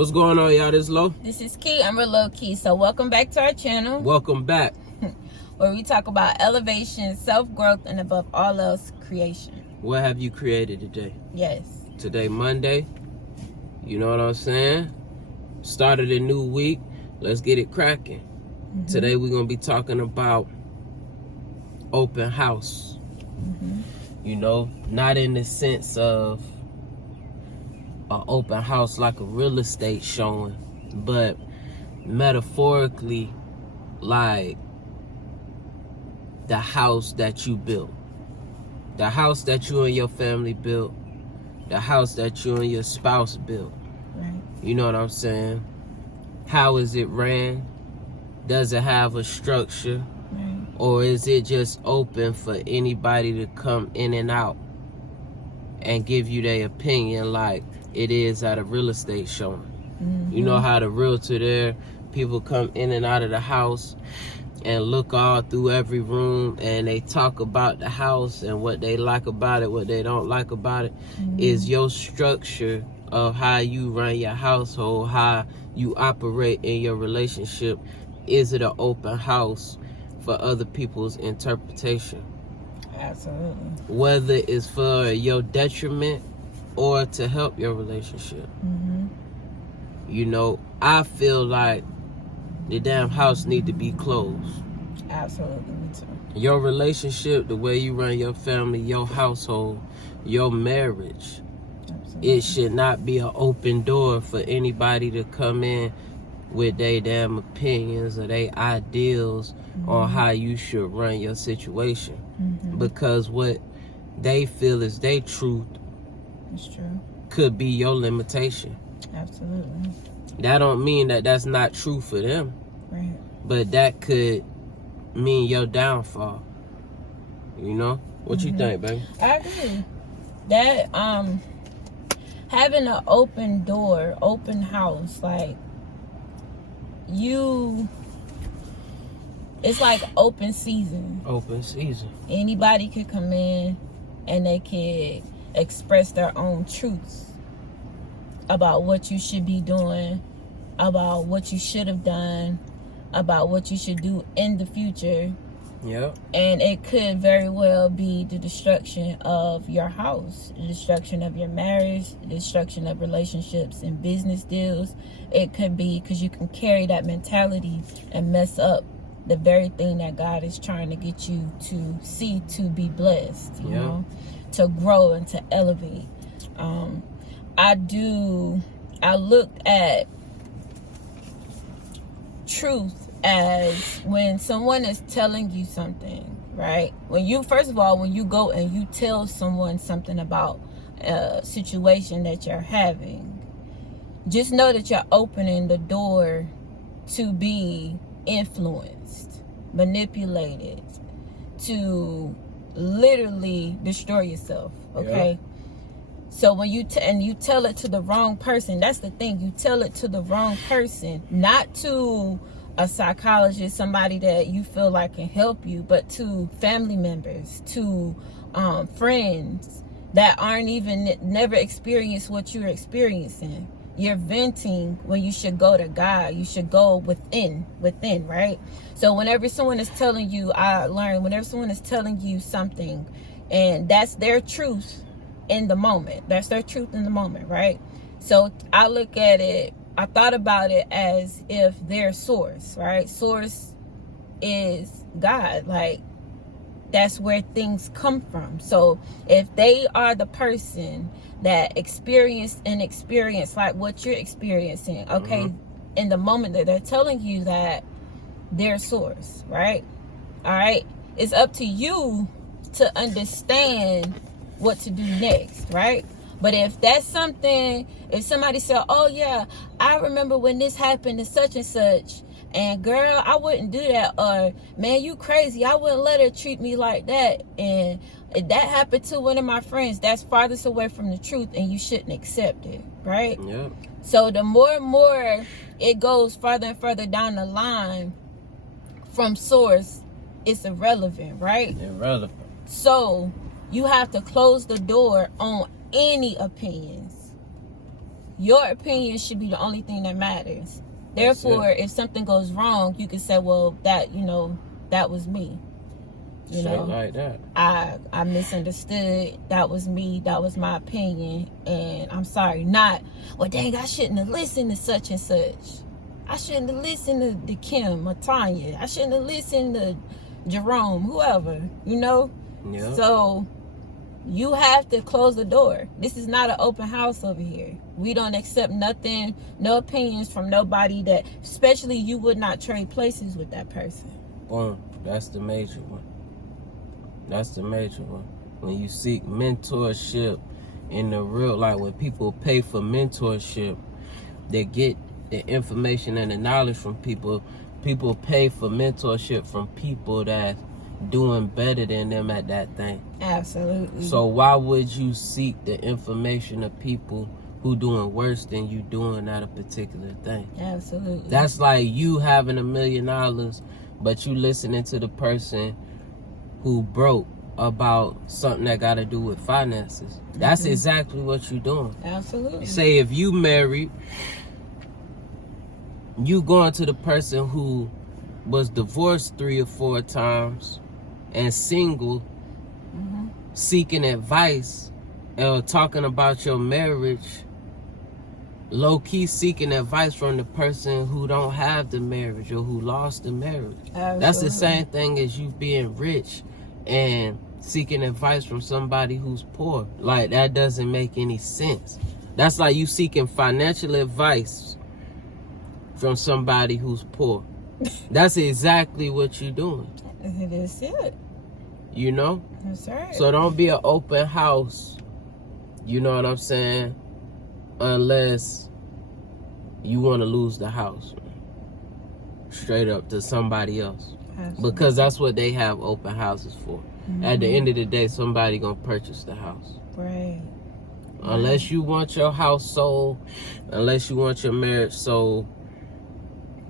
What's going on, y'all? This is Lo. This is Key. I'm Lo&Kee. So welcome back to our channel. Welcome back. Where we talk about elevation, self-growth, and above all else, creation. What have you created today? Yes. Today, Monday. You know what I'm saying? Started a new week. Let's get it cracking. Mm-hmm. Today, we're going to be talking about open house. Mm-hmm. You know, not in the sense of an open house like a real estate showing, but metaphorically like the house that you built, the house that you and your family built, the house that you and your spouse built. Right. You know what I'm saying? How is it ran? Does it have a structure? Right. Or is it just open for anybody to come in and out and give you their opinion like it is at a real estate showing? Mm-hmm. You know how the realtor there, people come in and out of the house and look all through every room and they talk about the house and what they like about it, what they don't like about it. Mm-hmm. Is your structure of how you run your household, how you operate in your relationship, is it an open house for other people's interpretation? Absolutely. Whether it's for your detriment or to help your relationship. Mm-hmm. You know, I feel like the damn house need to be closed. Absolutely, me too. Your relationship, the way you run your family, your household, your marriage, absolutely, it should not be an open door for anybody to come in with their damn opinions or their ideals, mm-hmm, on how you should run your situation. Mm-hmm. Because what they feel is their truth, it's true, could be your limitation. Absolutely. That don't mean that that's not true for them. Right. But that could mean your downfall. You know? What, mm-hmm, you think, baby? I agree. That having an open door, open house, like it's like open season. Open season. Anybody could come in and they could express their own truths about what you should be doing, about what you should have done, about what you should do in the future. Yep. And it could very well be the destruction of your house, the destruction of your marriage, the destruction of relationships and business deals. It could be because you can carry that mentality and mess up the very thing that God is trying to get you to see, to be blessed, you know, to grow and to elevate. I looked at truth as when someone is telling you something, right? When you go and you tell someone something about a situation that you're having, just know that you're opening the door to be influenced, manipulated, to literally destroy yourself, okay? Yeah. So when you tell it to the wrong person, that's the thing. You tell it to the wrong person, not to a psychologist, somebody that you feel like can help you, but to family members, to friends that never experienced what you're experiencing. You're venting when you should go to God. You should go within, right? So whenever someone is telling you, whenever someone is telling you something, and that's their truth in the moment. That's their truth in the moment, right? So I look at it, I thought about it as if their source, right? Source is God. Like, that's where things come from. So if they are the person that experienced like what you're experiencing, okay, mm-hmm, in the moment that they're telling you that, their source, right? All right. It's up to you to understand what to do next, right? But if that's something, if somebody said, oh yeah, I remember when this happened to such and such, and girl, I wouldn't do that, or man, you crazy, I wouldn't let her treat me like that, and if that happened to one of my friends, that's farthest away from the truth, and you shouldn't accept it, right? Yeah. So the more and more it goes further and further down the line from source, it's irrelevant, right? Irrelevant. So you have to close the door on any opinions. your opinion should be the only thing that matters. Therefore, if something goes wrong, you can say, well, that, you know, that was me. You know, like that. I misunderstood. That was me. That was my opinion. And I'm sorry. Not, well, dang, I shouldn't have listened to such and such. I shouldn't have listened to Kim or Tanya. I shouldn't have listened to Jerome, whoever, you know? Yeah. So you have to close the door. This is not an open house over here. We don't accept nothing, no opinions from nobody that, especially you would not trade places with that person. Boom. That's the major one. That's the major one. When you seek mentorship in the real, like when people pay for mentorship, they get the information and the knowledge from people. People pay for mentorship from people that's doing better than them at that thing. Absolutely. So why would you seek the information of people who doing worse than you doing at a particular thing? Absolutely. That's like you having $1 million, but you listening to the person who broke about something that got to do with finances. That's exactly what you're doing. Absolutely. Say if you married, you going to the person who was divorced 3 or 4 times and single, seeking advice, talking about your marriage, low-key seeking advice from the person who don't have the marriage or who lost the marriage. Absolutely. That's the same thing as you being rich and seeking advice from somebody who's poor. Like, that doesn't make any sense. That's like you seeking financial advice from somebody who's poor. That's exactly what you're doing. That's it. You know? That's right. So don't be an open house, you know what I'm saying, unless you want to lose the house straight up to somebody else. Absolutely. Because that's what they have open houses for. At the end of the day, somebody gonna purchase the house. Right. Unless you want your house sold, unless you want your marriage sold,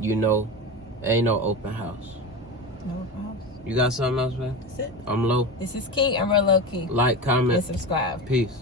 you know, ain't no open house. No open house. You got something else, man? That's it. I'm Low. This is Key, and we're Lo&Kee. Like, comment, And subscribe. peace.